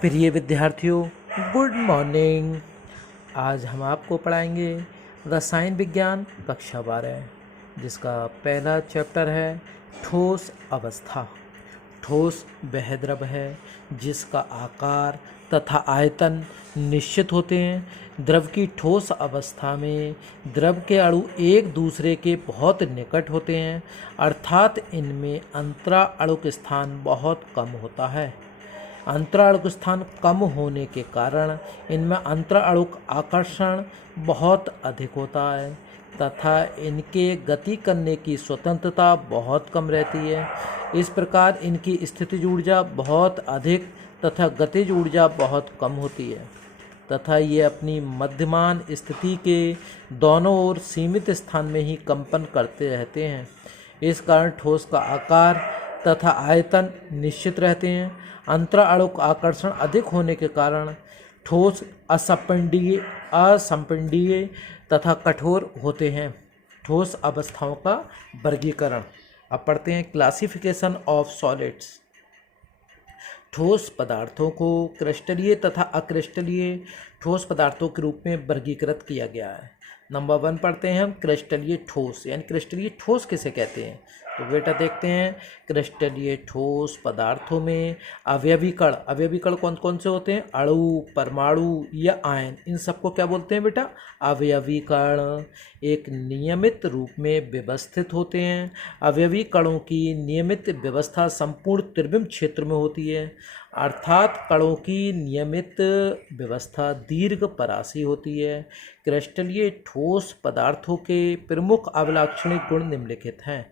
प्रिय विद्यार्थियों, good morning. आज हम आपको पढ़ाएंगे रसायन विज्ञान कक्षा 12, जिसका पहला चैप्टर है ठोस अवस्था। ठोस वह द्रव है जिसका आकार तथा आयतन निश्चित होते हैं। द्रव की ठोस अवस्था में द्रव के अणु एक दूसरे के बहुत निकट होते हैं, अर्थात इनमें अंतरा अणुक स्थान बहुत कम होता है। अंतराणुक स्थान कम होने के कारण इनमें अंतराणुक आकर्षण बहुत अधिक होता है तथा इनके गति करने की स्वतंत्रता बहुत कम रहती है। इस प्रकार इनकी स्थितिज ऊर्जा बहुत अधिक तथा गतिज ऊर्जा बहुत कम होती है तथा ये अपनी मध्यमान स्थिति के दोनों ओर सीमित स्थान में ही कंपन करते रहते हैं। इस कारण ठोस का आकार तथा आयतन निश्चित रहते हैं। अंतराणुक आकर्षण अधिक होने के कारण ठोस असंपीड्य तथा कठोर होते हैं। ठोस अवस्थाओं का वर्गीकरण अब पढ़ते हैं। Classification of solids. ठोस पदार्थों को क्रिस्टलीय तथा अक्रिस्टलीय ठोस पदार्थों के रूप में वर्गीकृत किया गया है। नंबर 1 पढ़ते हैं हम क्रिस्टलीय ठोस, यानी क्रिस्टलीय ठोस किसे कहते हैं। तो बेटा देखते हैं, क्रिस्टलीय ठोस पदार्थों में अवयवी कण कौन कौन से होते हैं? अणु, परमाणु या आयन, इन सबको क्या बोलते हैं बेटा? अवयवी कण। एक नियमित रूप में व्यवस्थित होते हैं। अवयवी कणों की नियमित व्यवस्था संपूर्ण त्रिविम क्षेत्र में होती है, अर्थात कणों की नियमित व्यवस्था दीर्घ परासी होती है। क्रिस्टलीय ठोस पदार्थों के प्रमुख अभिलाक्षणिक गुण निम्नलिखित हैं।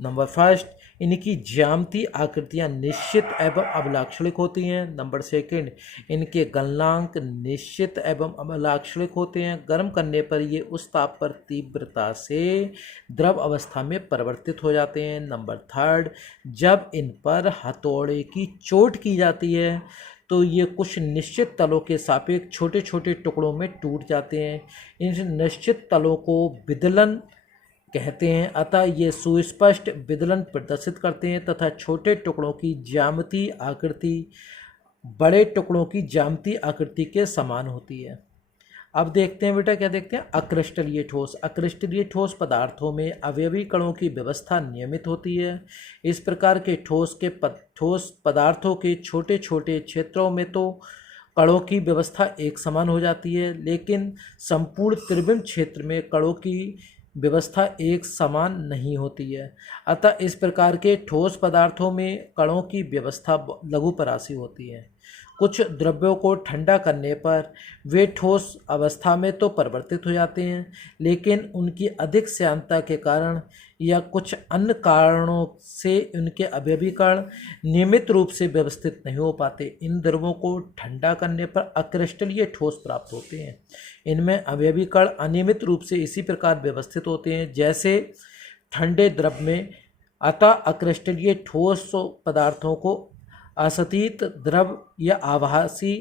नंबर 1, इनकी ज्यामितीय आकृतियाँ निश्चित एवं अभिलाक्षणिक होती हैं। नंबर 2, इनके गलनांक निश्चित एवं अभिलाक्षणिक होते हैं। गर्म करने पर ये उस ताप पर तीव्रता से द्रव अवस्था में परिवर्तित हो जाते हैं। नंबर 3, जब इन पर हथौड़े की चोट की जाती है तो ये कुछ निश्चित तलों के सापेक्ष छोटे छोटे टुकड़ों में टूट जाते हैं। इन निश्चित तलों को विदलन कहते हैं, अतः ये सुस्पष्ट विदलन प्रदर्शित करते हैं तथा छोटे टुकड़ों की ज्यामितीय आकृति बड़े टुकड़ों की ज्यामितीय आकृति के समान होती है। अब देखते हैं बेटा, क्या देखते हैं? अक्रिस्टलीय ठोस। अक्रिस्टलीय ठोस पदार्थों में अवयवी कणों की व्यवस्था नियमित होती है। इस प्रकार के ठोस पदार्थों के छोटे छोटे क्षेत्रों में तो कणों की व्यवस्था एक समान हो जाती है, लेकिन संपूर्ण त्रिविम क्षेत्र में कणों की व्यवस्था एक समान नहीं होती है। अतः इस प्रकार के ठोस पदार्थों में कणों की व्यवस्था लघुपरासी होती है। कुछ द्रव्यों को ठंडा करने पर वे ठोस अवस्था में तो परिवर्तित हो जाते हैं, लेकिन उनकी अधिक श्यानता के कारण या कुछ अन्य कारणों से उनके अवयवी कण नियमित रूप से व्यवस्थित नहीं हो पाते। इन द्रव्यों को ठंडा करने पर अक्रिस्टलीय ठोस प्राप्त होते हैं। इनमें अवयवी कण अनियमित रूप से इसी प्रकार व्यवस्थित होते हैं जैसे ठंडे द्रव में। अतः अक्रिस्टलीय ठोस पदार्थों को असंतत द्रव या आभासी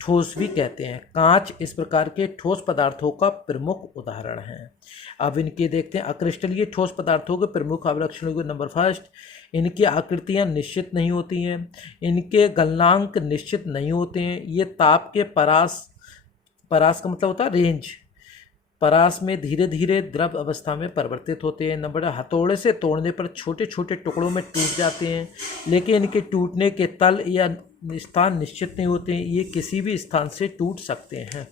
ठोस भी कहते हैं। कांच इस प्रकार के ठोस पदार्थों का प्रमुख उदाहरण है। अब इनके देखते हैं अक्रिस्टलीय ठोस पदार्थों के प्रमुख अवलक्षणों को। नंबर 1, इनकी आकृतियां निश्चित नहीं होती हैं। इनके गलनांक निश्चित नहीं होते हैं। ये ताप के परास का मतलब होता है रेंज, परास में धीरे धीरे द्रव अवस्था में परिवर्तित होते हैं। नंबर 2, हथौड़े से तोड़ने पर छोटे छोटे टुकड़ों में टूट जाते हैं, लेकिन इनके टूटने के तल या स्थान निश्चित नहीं होते हैं। ये किसी भी स्थान से टूट सकते हैं।